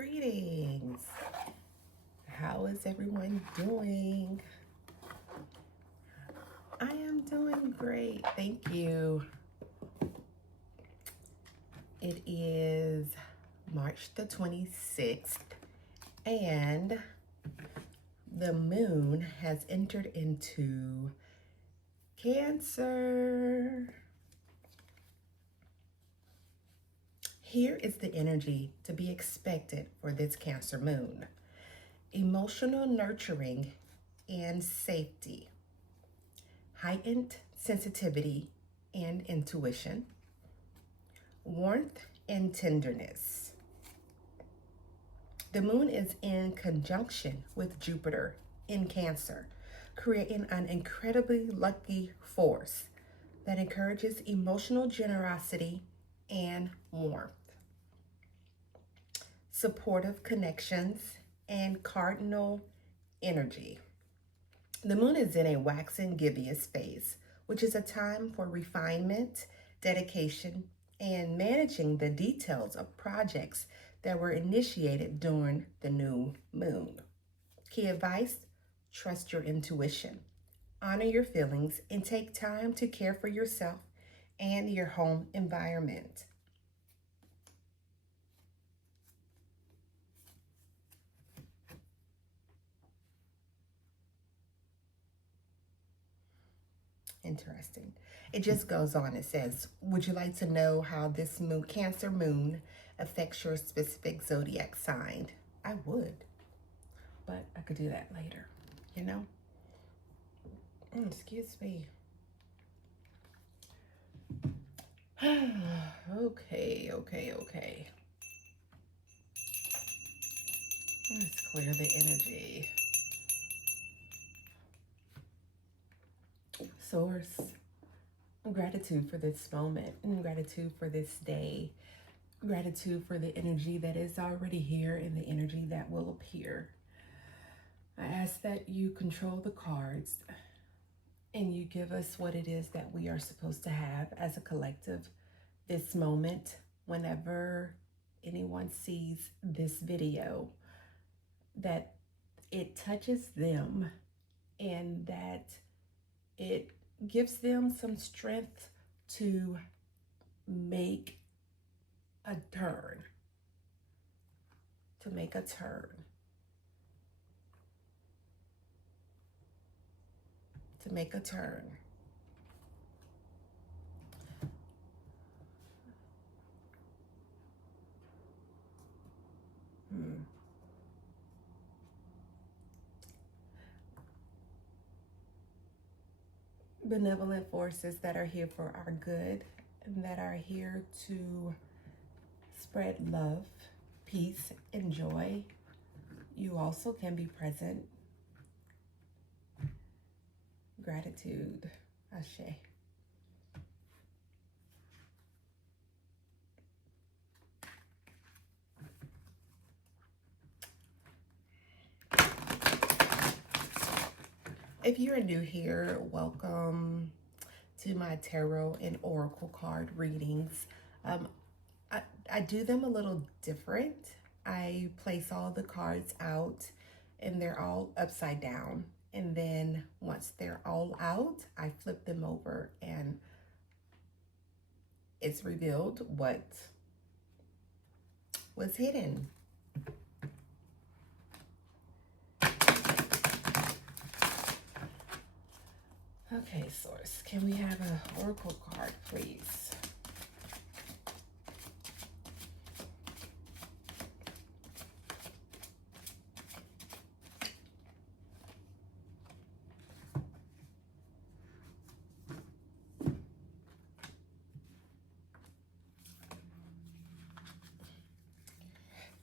Greetings. How is everyone doing? I am doing great. Thank you. It is March the 26th and the moon has entered into Cancer. Here is the energy to be expected for this Cancer moon. Emotional nurturing and safety, heightened sensitivity and intuition, warmth and tenderness. The moon is in conjunction with Jupiter in Cancer, creating an incredibly lucky force that encourages emotional generosity and warmth, supportive connections, and cardinal energy. The moon is in a waxing gibbous phase, which is a time for refinement, dedication, and managing the details of projects that were initiated during the new moon. Key advice: trust your intuition, honor your feelings, and take time to care for yourself and your home environment. Interesting. It just goes on. It says, would you like to know how this moon, Cancer moon, affects your specific zodiac sign? I would, but I could do that later, you know? Excuse me. Okay. Let's clear the energy. Source, gratitude for this moment, and gratitude for this day, gratitude for the energy that is already here and the energy that will appear. I ask that you control the cards and you give us what it is that we are supposed to have as a collective this moment. Whenever anyone sees this video, that it touches them and that it gives them some strength to make a turn, to make a turn. Benevolent forces that are here for our good and that are here to spread love, peace, and joy. You also can be present. Gratitude. Ashe. If you're new here, welcome to my tarot and oracle card readings. I do them a little different. I place all the cards out and they're all upside down. And then once they're all out, I flip them over and it's revealed what was hidden. Okay, Source, can we have an oracle card, please?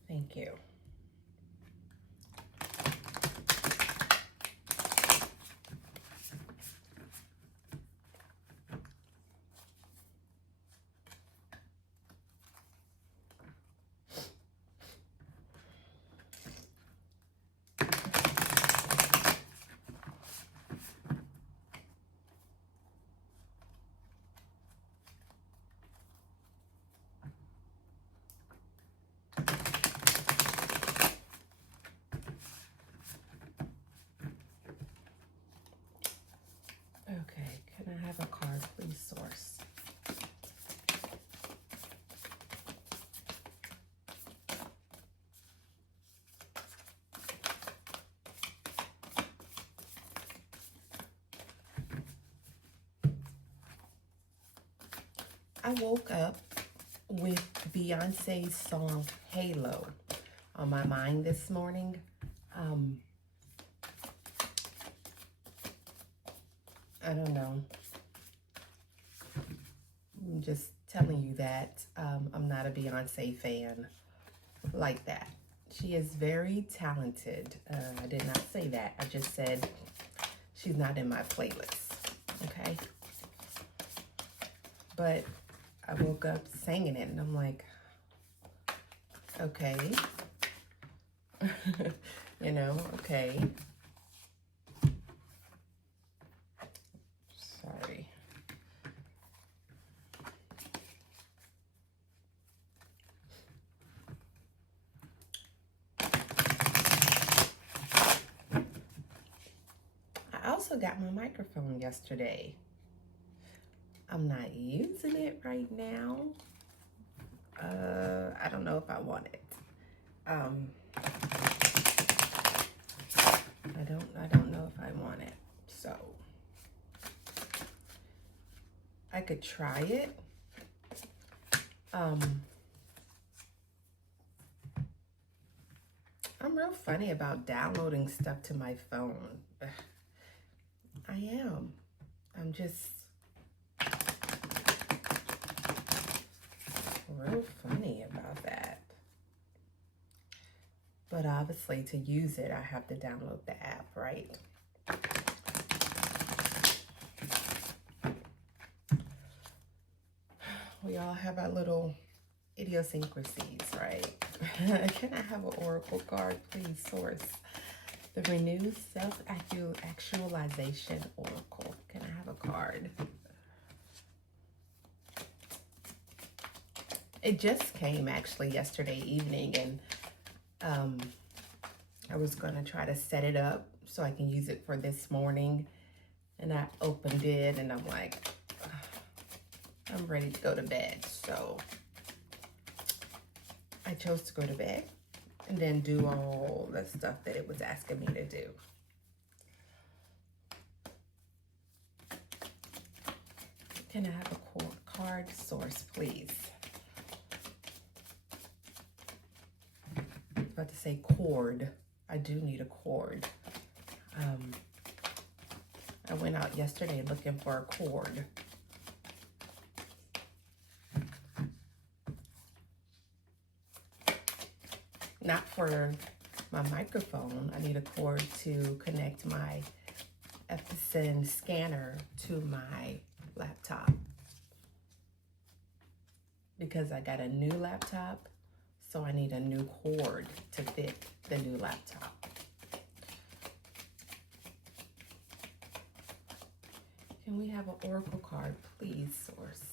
Thank you. I woke up with Beyonce's song Halo on my mind this morning. I don't know. I'm just telling you that I'm not a Beyonce fan like that. She is very talented. I did not say that. I just said she's not in my playlist, okay? But I woke up singing it, and I'm like, okay. You know, okay. Sorry. I also got my microphone yesterday. I'm not using it right now. I don't know if I want it. I don't know if I want it. So I could try it. I'm real funny about downloading stuff to my phone. I am. I'm just real funny about that. But obviously to use it, I have to download the app, right? We all have our little idiosyncrasies, right? Can I have an oracle card, please, source? The Renewed Self-Actualization Oracle. Can I have a card? It just came actually yesterday evening, and I was gonna try to set it up so I can use it for this morning. And I opened it and I'm like, I'm ready to go to bed. So I chose to go to bed and then do all the stuff that it was asking me to do. Can I have a card source, please? I was about to say cord. I do need a cord. I went out yesterday looking for a cord. Not for my microphone. I need a cord to connect my Epson scanner to my laptop. Because I got a new laptop, so I need a new cord to fit the new laptop. Can we have an oracle card, please, source?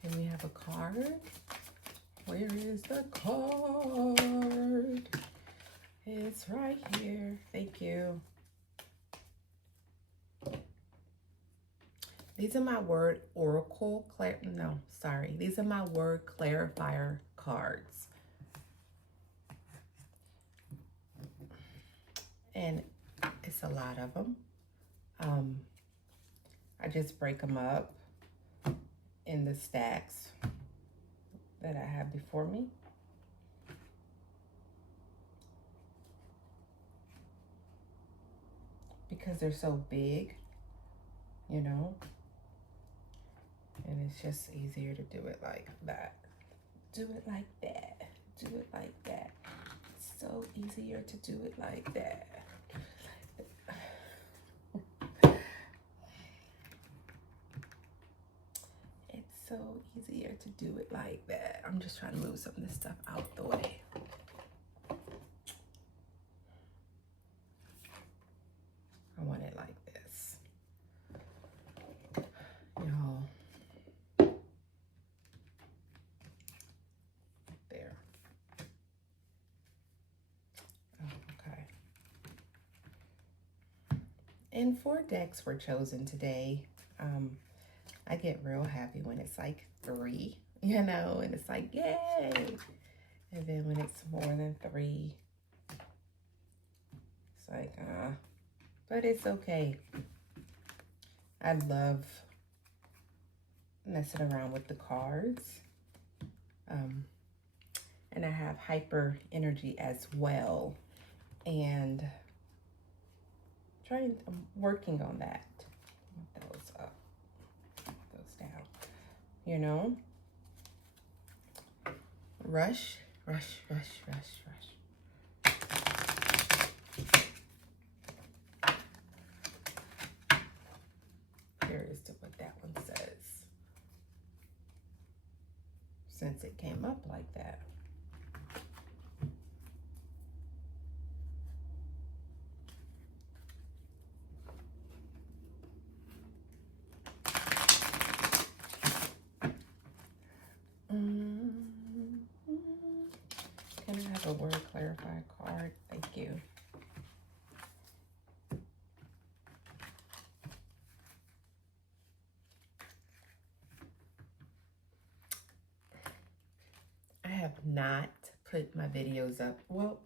Can we have a card? Where is the card? It's right here. Thank you. These are my word oracle, these are my word clarifier cards. And it's a lot of them. I just break them up in the stacks that I have before me. Because they're so big, you know, and it's just easier to do it like that. Do it like that. Do it like that. It's so easier to do it like that. So easier to do it like that. I'm just trying to move some of this stuff out the way. I want it like this. Y'all. And 4 decks were chosen today. I get real happy when it's like 3, you know, and it's like, yay. And then when it's more than 3, it's like, but it's okay. I love messing around with the cards. And I have hyper energy as well. And I'm working on that. Those up, those down, you know? Rush, rush, rush, rush, rush. Curious to what that one says, since it came up like that. Can I have a word clarifier card? Thank you. I have not put my videos up. Well,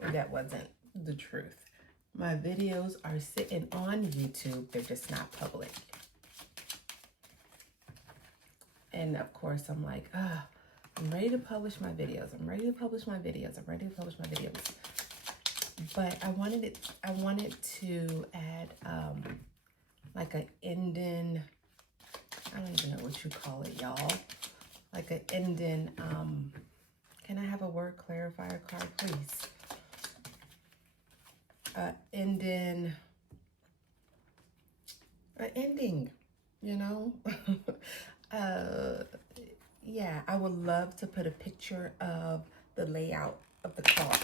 that wasn't the truth. My videos are sitting on YouTube. They're just not public. And of course, I'm like, I'm ready to publish my videos. I'm ready to publish my videos. I'm ready to publish my videos. But I wanted to add like an indent. I don't even know what you call it, y'all. Like an indent. Can I have a word clarifier card, please? Ending, ending, you know? Yeah, I would love to put a picture of the layout of the cards.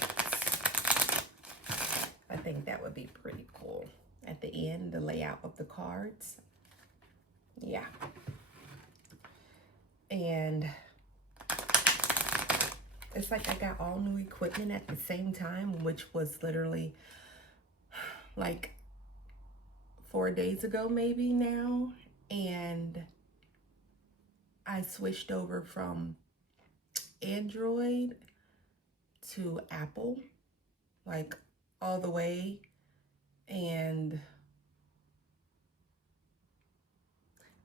I think that would be pretty cool. At the end, the layout of the cards. Yeah. And it's like I got all new equipment at the same time, which was literally like 4 days ago maybe now. And I switched over from Android to Apple, like all the way. And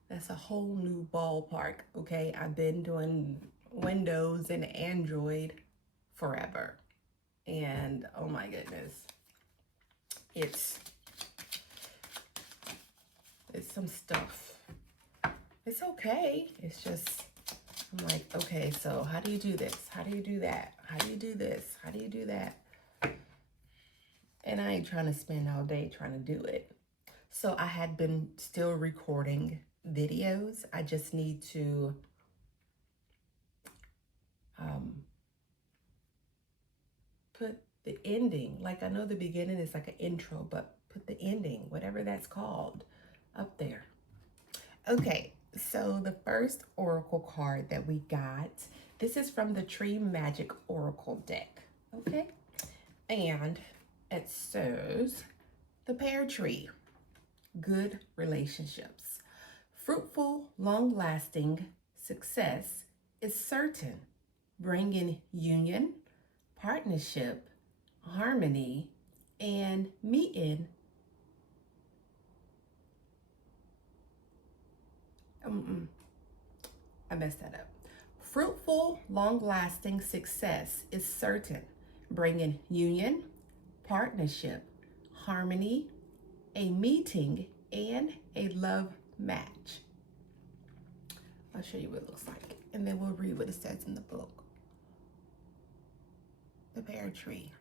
that's a whole new ballpark, okay? I've been doing Windows and Android forever. And oh my goodness, it's some stuff. It's okay. It's just, I'm like, okay, so how do you do this? How do you do that? How do you do this? How do you do that? And I ain't trying to spend all day trying to do it. So I had been still recording videos. I just need to put the ending. Like, I know the beginning is like an intro, but put the ending, whatever that's called, up there. Okay, so the first oracle card that we got, this is from the Tree Magic Oracle deck, okay? And it says, the pear tree, good relationships. Fruitful, long-lasting success is certain, bringing union, partnership, harmony, and meeting. I messed that up. Fruitful, long-lasting success is certain, bringing union, partnership, harmony, a meeting, and a love match. I'll show you what it looks like, and then we'll read what it says in the book. The pear tree.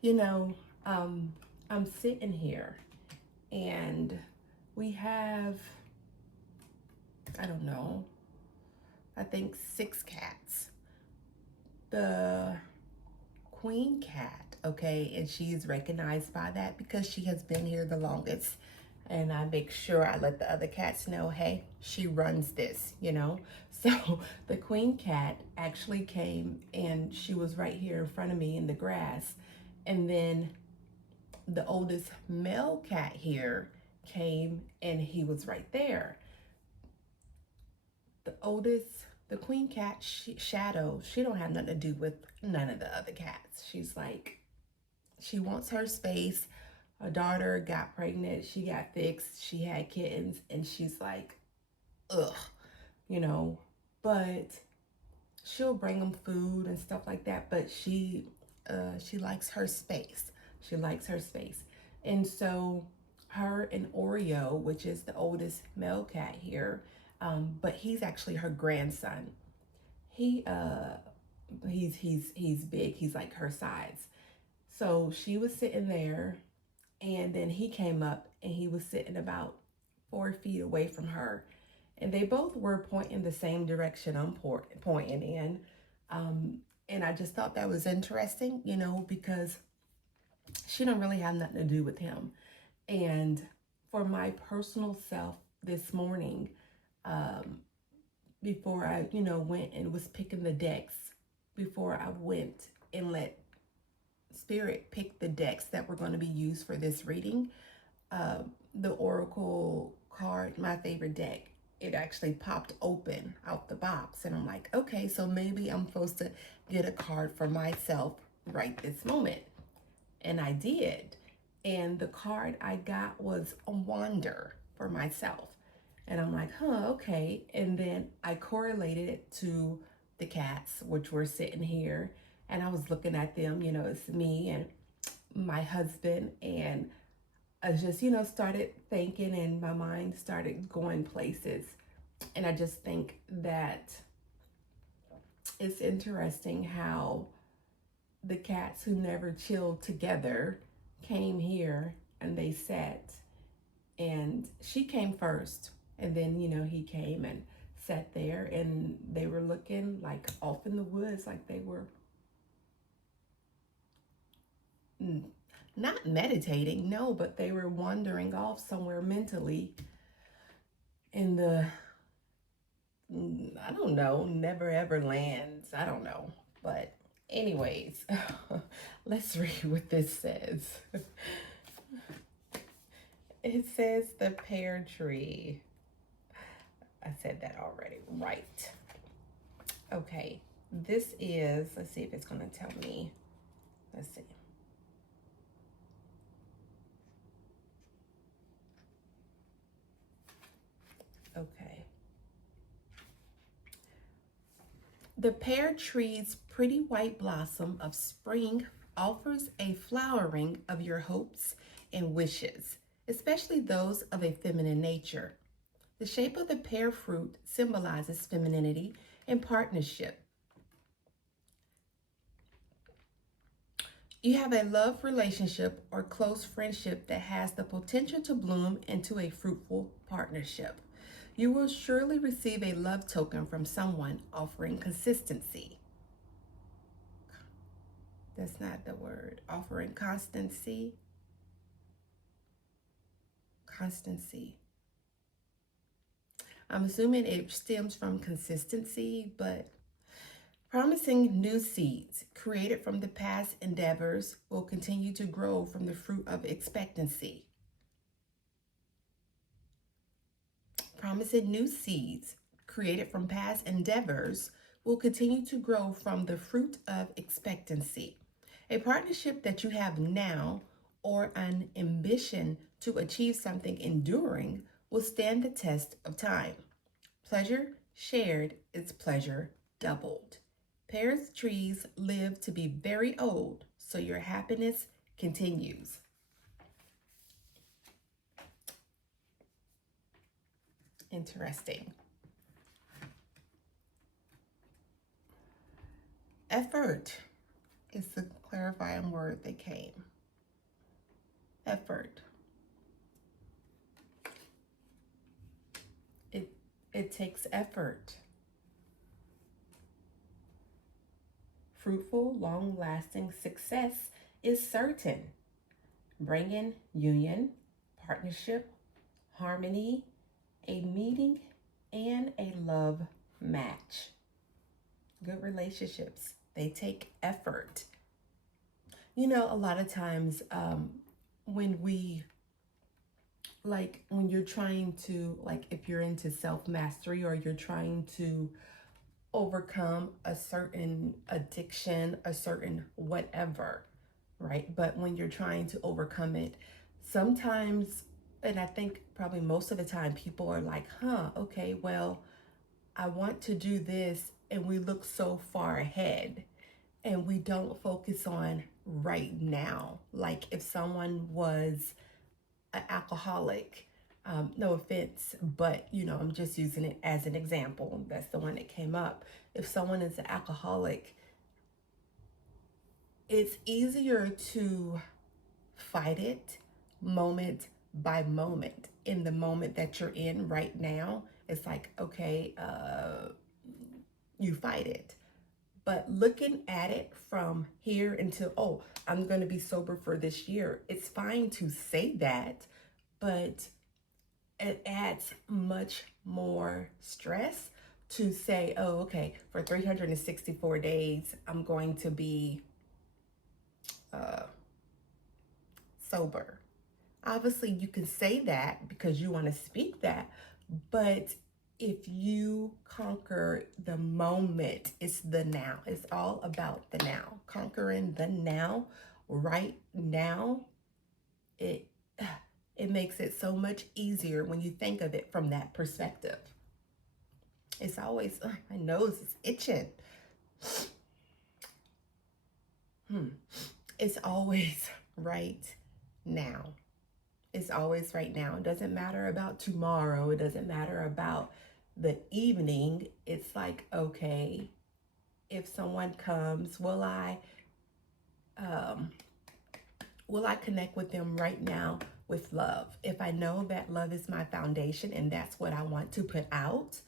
You know, I'm sitting here, and we have, I don't know, I think 6 cats. The queen cat, okay, and she is recognized by that because she has been here the longest. And I make sure I let the other cats know, hey, she runs this, you know. So the queen cat actually came and she was right here in front of me in the grass. And then the oldest male cat here came and he was right there. The oldest, the queen cat, Shadow, she don't have nothing to do with none of the other cats. She's like, she wants her space. Her daughter got pregnant. She got fixed. She had kittens. And she's like, ugh, you know. But she'll bring them food and stuff like that. But she likes her space. She likes her space. And so her and Oreo, which is the oldest male cat here, but he's actually her grandson. He's big. He's like her size. So she was sitting there, and then he came up and he was sitting about 4 feet away from her, and they both were pointing the same direction I'm pointing in. And I just thought that was interesting, you know, because she don't really have nothing to do with him. And for my personal self this morning, before I, you know, went and was picking the decks, before I went and let Spirit pick the decks that were going to be used for this reading, the Oracle card, my favorite deck, it actually popped open out the box. And I'm like, okay, so maybe I'm supposed to get a card for myself right this moment. And I did. And the card I got was a wander for myself. And I'm like, huh, okay. And then I correlated it to the cats, which were sitting here. And I was looking at them, you know, it's me and my husband. And I just, you know, started thinking, and my mind started going places. And I just think that it's interesting how the cats who never chilled together came here and they sat. And she came first. And then, you know, he came and sat there, and they were looking like off in the woods, like they were not meditating, no, but they were wandering off somewhere mentally in the, I don't know, never ever lands. I don't know. But anyways, let's read what this says. It says the pear tree. I said that already, right? Okay, this is, let's see if it's going to tell me. Let's see. Okay. The pear tree's pretty white blossom of spring offers a flowering of your hopes and wishes, especially those of a feminine nature. The shape of the pear fruit symbolizes femininity and partnership. You have a love relationship or close friendship that has the potential to bloom into a fruitful partnership. You will surely receive a love token from someone offering consistency. That's not the word. Offering constancy. Constancy. I'm assuming it stems from consistency, but promising new seeds created from the past endeavors will continue to grow from the fruit of expectancy. Promising new seeds created from past endeavors will continue to grow from the fruit of expectancy. A partnership that you have now or an ambition to achieve something enduring will stand the test of time. Pleasure shared is pleasure doubled. Pear trees live to be very old, so your happiness continues. Interesting. Effort is the clarifying word that came. Effort. It takes effort. Fruitful, long-lasting success is certain, bringing union, partnership, harmony, a meeting, and a love match. Good relationships, they take effort. You know, a lot of times when we, like, when you're trying to, like, if you're into self-mastery or you're trying to overcome a certain addiction, a certain whatever, right? But when you're trying to overcome it, sometimes, and I think probably most of the time, people are like, okay, well, I want to do this, and we look so far ahead and we don't focus on right now. Like if someone was an alcoholic, no offense, but I'm just using it as an example. That's the one that came up. If someone is an alcoholic, it's easier to fight it moment by moment. In the moment that you're in right now, it's like, okay, you fight it. But looking at it from here until, oh, I'm going to be sober for this year, it's fine to say that, but it adds much more stress to say, oh, okay, for 364 days, I'm going to be sober. Obviously, you can say that because you want to speak that, but if you conquer the moment, it's the now. It's all about the now. Conquering the now, right now, it makes it so much easier when you think of it from that perspective. It's always, my nose is itching. It's always right now. It's always right now. It doesn't matter about tomorrow. It doesn't matter about the evening. It's like, okay, if someone comes, will I connect with them right now with love? If I know that love is my foundation and that's what I want to put out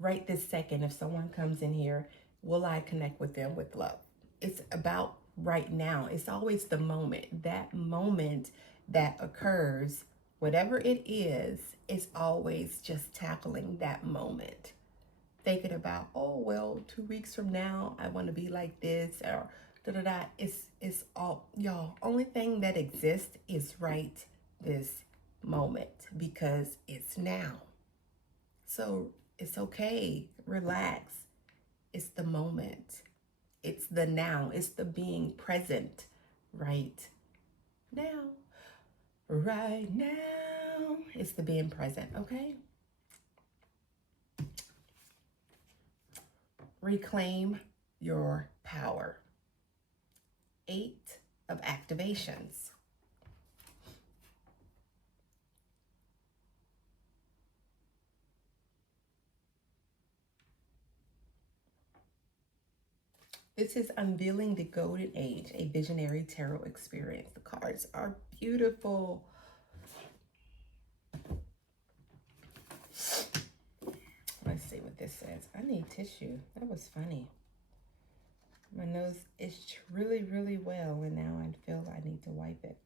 right this second, if someone comes in here, will I connect with them with love? It's about right now. It's always the moment. That moment that occurs, whatever it is, it's always just tackling that moment. Thinking about, oh, well, 2 weeks from now, I want to be like this, or da-da-da. It's all, y'all, only thing that exists is right this moment because it's now. So it's okay. Relax. It's the moment. It's the now. It's the being present right now. Right now. It's the being present, okay? Reclaim your power. 8 of activations. This is Unveiling the Golden Age, a Visionary Tarot Experience. The cards are beautiful. Let's see what this says. I need tissue. That was funny. My nose itched really, really well, and now I feel I need to wipe it.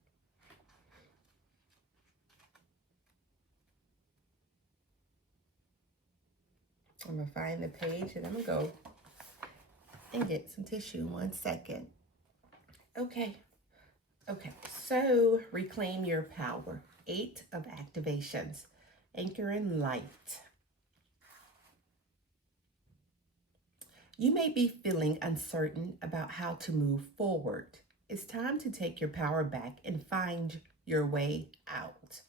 I'm going to find the page, and I'm going to go and get some tissue. 1 second. Okay. So reclaim your power. 8 of activations. Anchor in light. You may be feeling uncertain about how to move forward. It's time to take your power back and find your way out.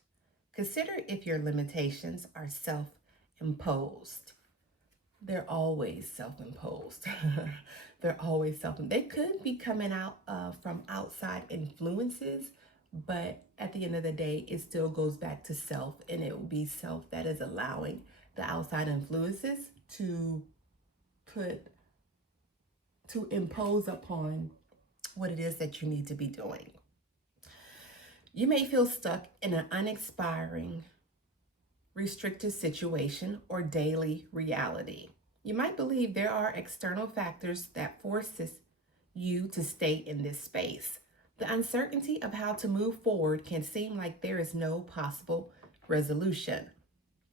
Consider if your limitations are self-imposed. They're always self-imposed. They're always they could be coming out from outside influences, but at the end of the day, it still goes back to self, and it will be self that is allowing the outside influences to impose upon what it is that you need to be doing. You may feel stuck in an uninspiring, restrictive situation or daily reality. You might believe there are external factors that forces you to stay in this space. The uncertainty of how to move forward can seem like there is no possible resolution.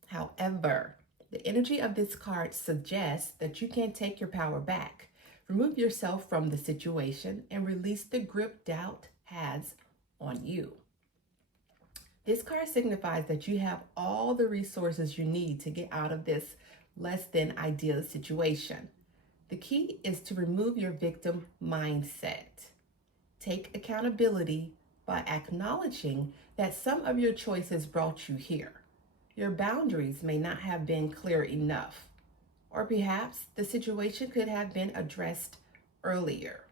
However, the energy of this card suggests that you can take your power back. Remove yourself from the situation and release the grip doubt has on you. This card signifies that you have all the resources you need to get out of this less than ideal situation. The key is to remove your victim mindset. Take accountability by acknowledging that some of your choices brought you here. Your boundaries may not have been clear enough, or perhaps the situation could have been addressed earlier.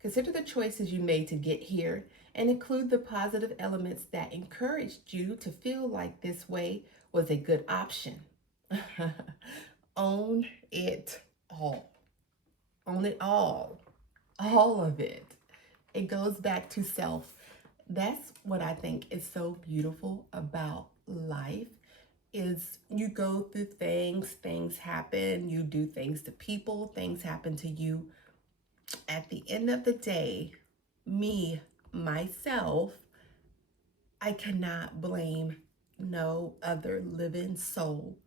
Consider the choices you made to get here and include the positive elements that encouraged you to feel like this way was a good option. Own it all. Own it all of it. It goes back to self. That's what I think is so beautiful about life is you go through things happen, you do things to people, things happen to you. At the end of the day, me, myself, I cannot blame no other living soul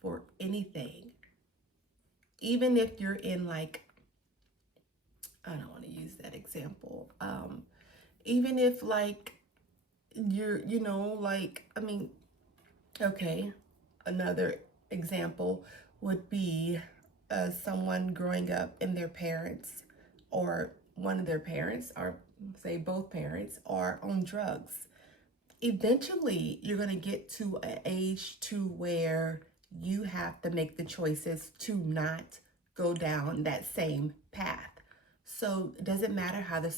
for anything. Even if you're in like, I don't want to use that example. Even if like you're, okay, another example would be someone growing up and their parents or one of their parents, or say both parents, are on drugs. Eventually, you're going to get to an age to where you have to make the choices to not go down that same path. So it doesn't matter how the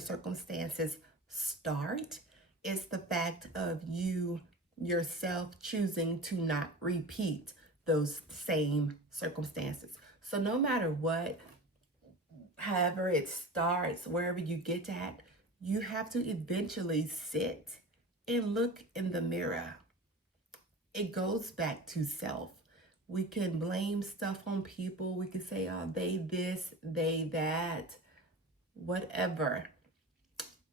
circumstances start. It's the fact of you yourself choosing to not repeat those same circumstances. So no matter what, however it starts, wherever you get at, you have to eventually sit and look in the mirror. It goes back to self. We can blame stuff on people. We can say, oh, they this, they that, whatever.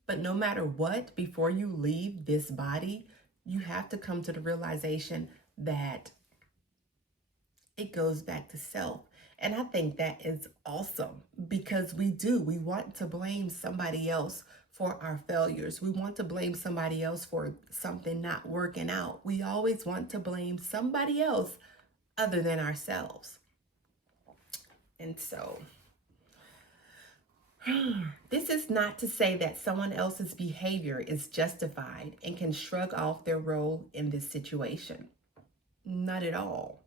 But no matter what, before you leave this body, you have to come to the realization that it goes back to self. And I think that is awesome because we want to blame somebody else for our failures. We want to blame somebody else for something not working out. We always want to blame somebody else other than ourselves. And so, this is not to say that someone else's behavior is justified and can shrug off their role in this situation. Not at all.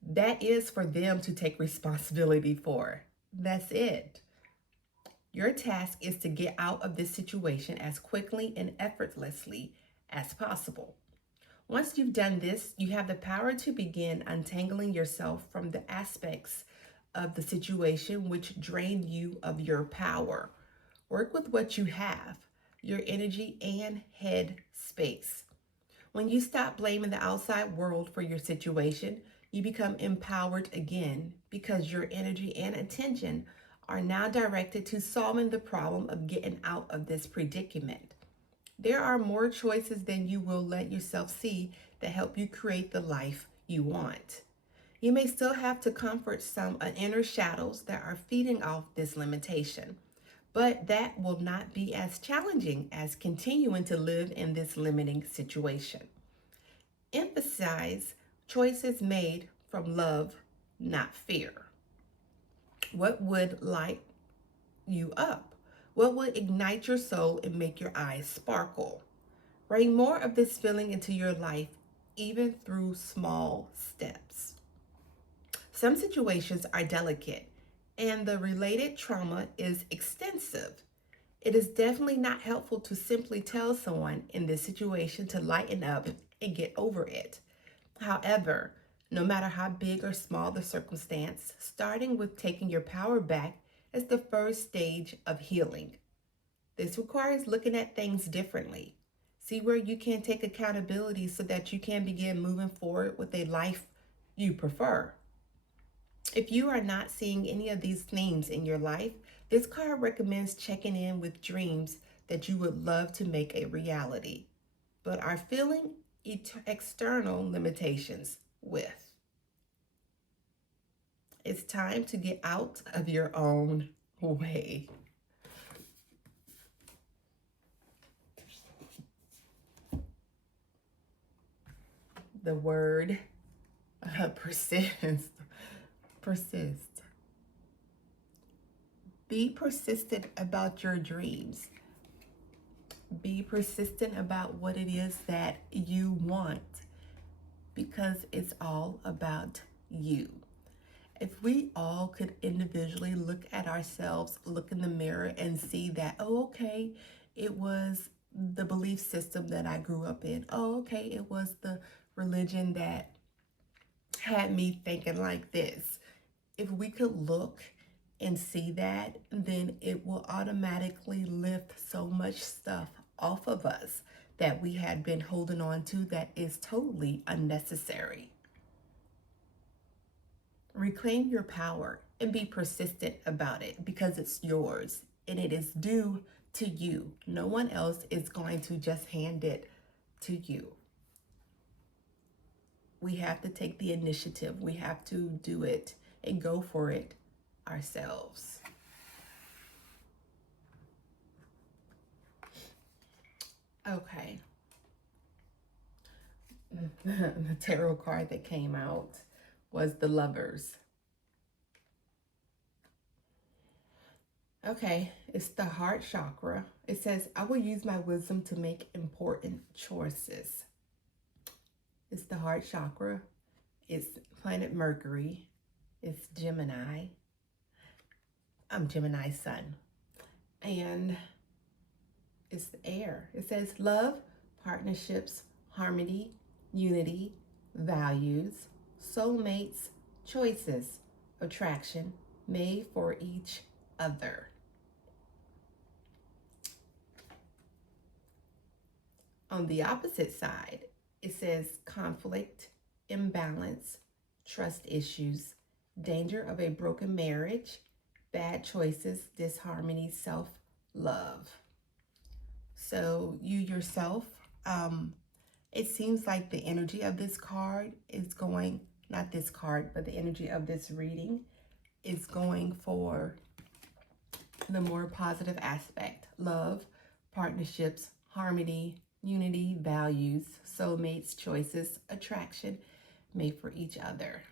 That is for them to take responsibility for. That's it. Your task is to get out of this situation as quickly and effortlessly as possible. Once you've done this, you have the power to begin untangling yourself from the aspects of the situation which drain you of your power. Work with what you have, your energy and head space. When you stop blaming the outside world for your situation, you become empowered again because your energy and attention are now directed to solving the problem of getting out of this predicament. There are more choices than you will let yourself see that help you create the life you want. You may still have to comfort some inner shadows that are feeding off this limitation, but that will not be as challenging as continuing to live in this limiting situation. Emphasize choices made from love, not fear. What would light you up? What would ignite your soul and make your eyes sparkle? Bring more of this feeling into your life, even through small steps. Some situations are delicate, and the related trauma is extensive. It is definitely not helpful to simply tell someone in this situation to lighten up and get over it. However, no matter how big or small the circumstance, starting with taking your power back is the first stage of healing. This requires looking at things differently. See where you can take accountability so that you can begin moving forward with a life you prefer. If you are not seeing any of these themes in your life, this card recommends checking in with dreams that you would love to make a reality, but are feeling external limitations with. It's time to get out of your own way. the word persist. Persist. Be persistent about your dreams. Be persistent about what it is that you want, because it's all about you. If we all could individually look at ourselves, look in the mirror and see that, oh, okay, it was the belief system that I grew up in. Oh, okay, it was the religion that had me thinking like this. If we could look and see that, then it will automatically lift so much stuff off of us that we had been holding on to that is totally unnecessary. Reclaim your power and be persistent about it, because it's yours and it is due to you. No one else is going to just hand it to you. We have to take the initiative. We have to do it and go for it ourselves. Okay. The tarot card that came out was the Lovers. Okay, it's the heart chakra. It says, I will use my wisdom to make important choices. It's the heart chakra. It's planet Mercury. It's Gemini. I'm Gemini's sun. And it's the air. It says love, partnerships, harmony, unity, values, soulmates, choices, attraction, made for each other. On the opposite side, it says conflict, imbalance, trust issues, danger of a broken marriage, bad choices, disharmony, self-love. So you yourself, it seems like the energy of this card is going, not this card, but the energy of this reading is going for the more positive aspect. Love, partnerships, harmony, unity, values, soulmates, choices, attraction, made for each other.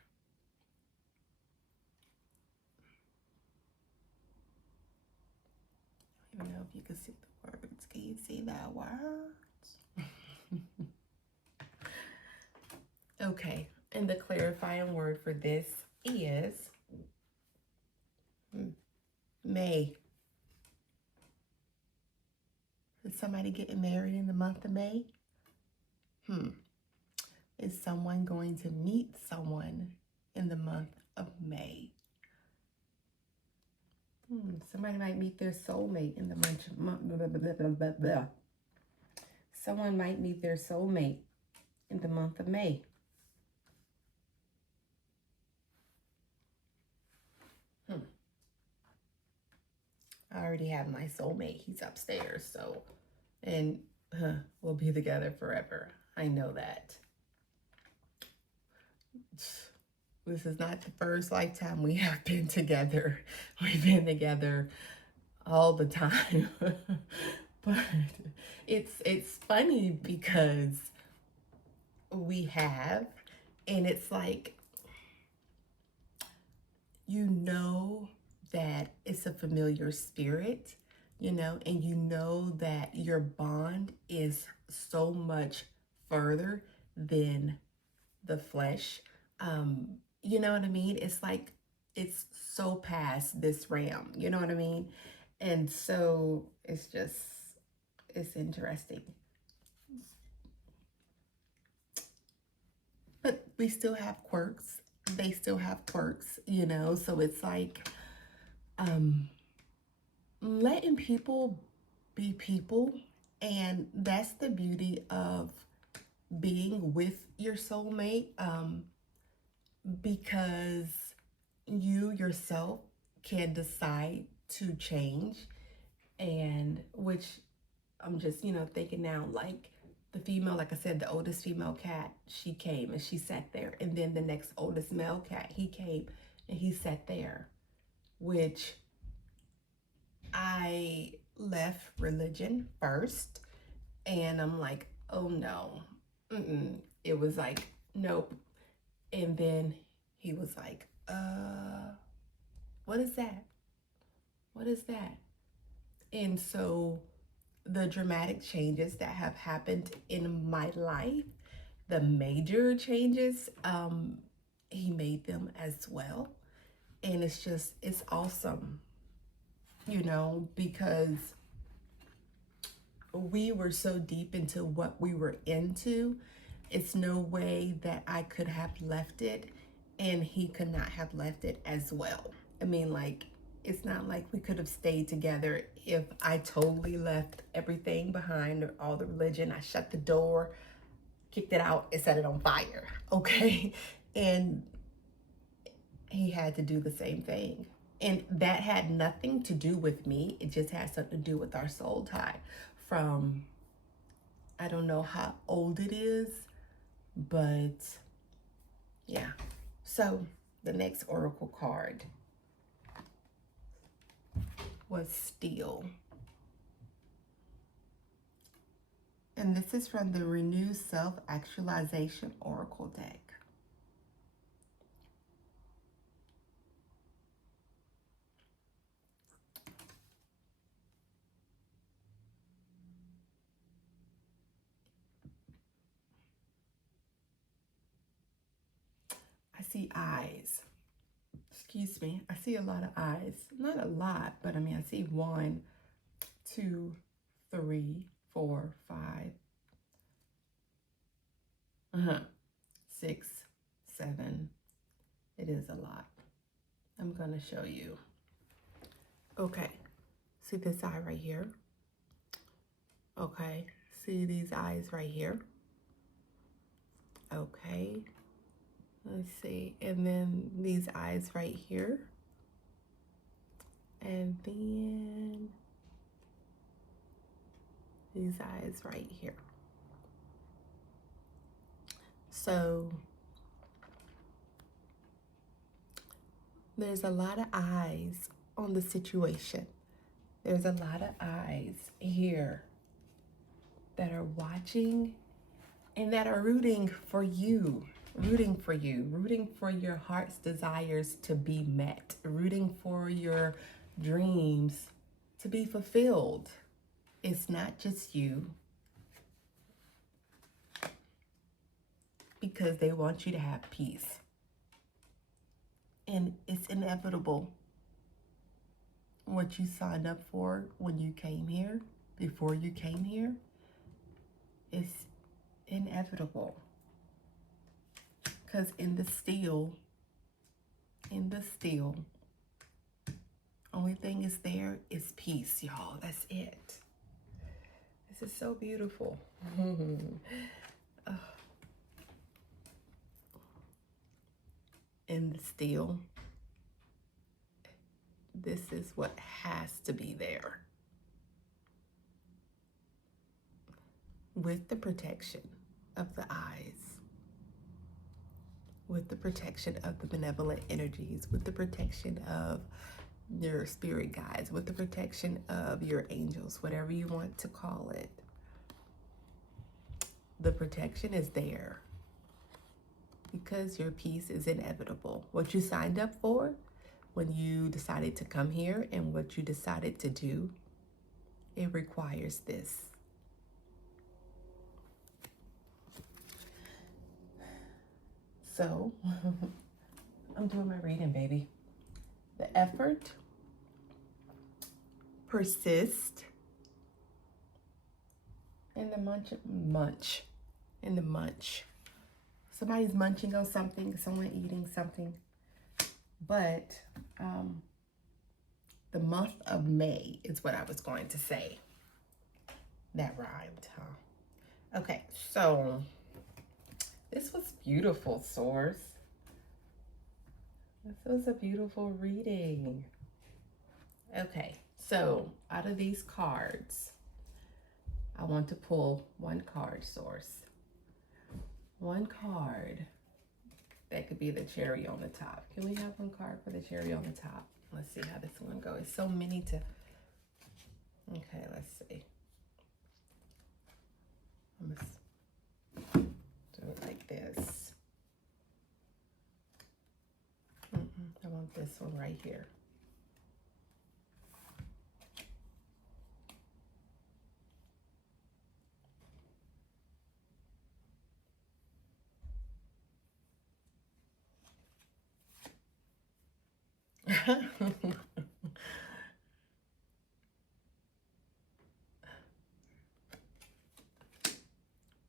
I don't know if you can see the words. Can you see that words? Okay, and the clarifying word for this is May. Is somebody getting married in the month of May? Is someone going to meet someone in the month of May? Somebody might meet their soulmate in the month. Someone might meet their soulmate in the month of May. I already have my soulmate. He's upstairs, so, and we'll be together forever. I know that. This is not the first lifetime we have been together. We've been together all the time. But it's funny because we have, and it's like, you know that it's a familiar spirit, you know, and you know that your bond is so much further than the flesh. You know what I mean? It's like, it's so past this realm, you know what I mean? And so it's just, it's interesting. But we still have quirks. They still have quirks, you know? So it's like, letting people be people. And that's the beauty of being with your soulmate, because you yourself can decide to change. And which I'm just, you know, thinking now, like the female, like I said, the oldest female cat, she came and she sat there. And then the next oldest male cat, he came and he sat there, which I left religion first. And I'm like, oh no, it was like, nope. And then he was like, what is that? What is that? And so the dramatic changes that have happened in my life, the major changes, he made them as well. And it's awesome, you know, because we were so deep into what we were into. It's no way that I could have left it and he could not have left it as well. I mean, like, it's not like we could have stayed together if I totally left everything behind, all the religion. I shut the door, kicked it out, and set it on fire. Okay. And he had to do the same thing. And that had nothing to do with me. It just had something to do with our soul tie from, I don't know how old it is, but yeah. So the next oracle card was Steel. And this is from the Renew Self-Actualization Oracle deck. I see eyes. Excuse me. I see a lot of eyes. Not a lot, but I mean, I see 1, 2, 3, 4, 5. 6, 7. It is a lot. I'm going to show you. Okay. See this eye right here? Okay. See these eyes right here? Okay. Let's see. And then these eyes right here. And then these eyes right here. So there's a lot of eyes on the situation. There's a lot of eyes here that are watching and that are rooting for you, rooting for your heart's desires to be met, rooting for your dreams to be fulfilled. It's not just you, because they want you to have peace. And it's inevitable. What you signed up for when you came here, before you came here, is inevitable. Because in the steel, only thing is there is peace, y'all. That's it. This is so beautiful. In the steel, this is what has to be there. With the protection of the eyes, with the protection of the benevolent energies, with the protection of your spirit guides, with the protection of your angels, whatever you want to call it. The protection is there because your peace is inevitable. What you signed up for when you decided to come here and what you decided to do, it requires this. So, I'm doing my reading, baby. The effort, persist, and the munch. Somebody's munching on something, someone eating something. But the month of May is what I was going to say. That rhymed, huh? Okay, so this was beautiful, Source. This was a beautiful reading. Okay, so out of these cards, I want to pull one card, Source. One card that could be the cherry on the top. Can we have one card for the cherry on the top? Let's see how this one goes. It's so many to... Okay, let's see. I'm going to do it like this. want this one right here.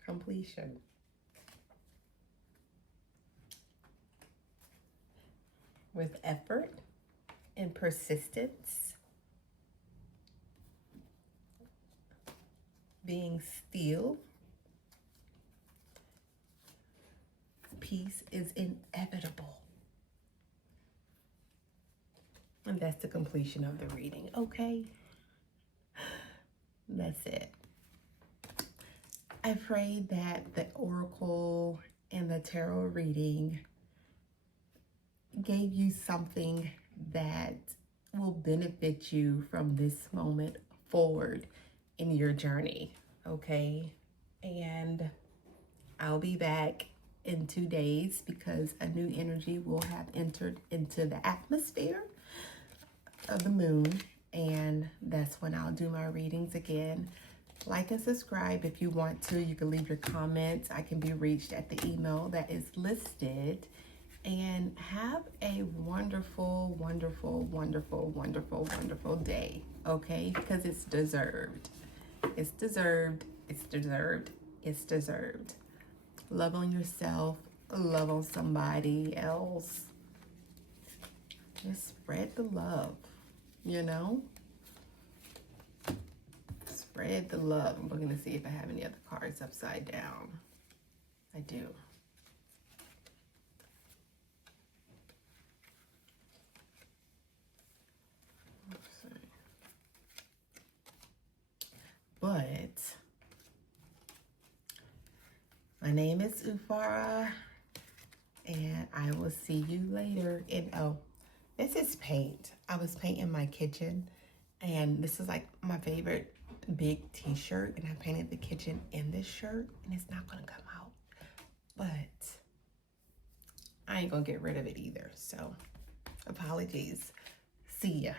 Completion. With effort and persistence, being still, peace is inevitable. And that's the completion of the reading, okay? That's it. I pray that the oracle and the tarot reading gave you something that will benefit you from this moment forward in your journey, okay? And I'll be back in 2 days because a new energy will have entered into the atmosphere of the moon, and that's when I'll do my readings again. Like and subscribe if you want to. You can leave your comments. I can be reached at the email that is listed. And have a wonderful, wonderful, wonderful, wonderful, wonderful day, okay? Because it's deserved. It's deserved. It's deserved. It's deserved. Love on yourself. Love on somebody else. Just spread the love, you know? Spread the love. I'm looking to see if I have any other cards upside down. I do. But my name is Ufara, and I will see you later. And oh, this is paint. I was painting my kitchen, and this is like my favorite big t-shirt, and I painted the kitchen in this shirt, and it's not gonna come out, but I ain't gonna get rid of it either, so apologies. See ya.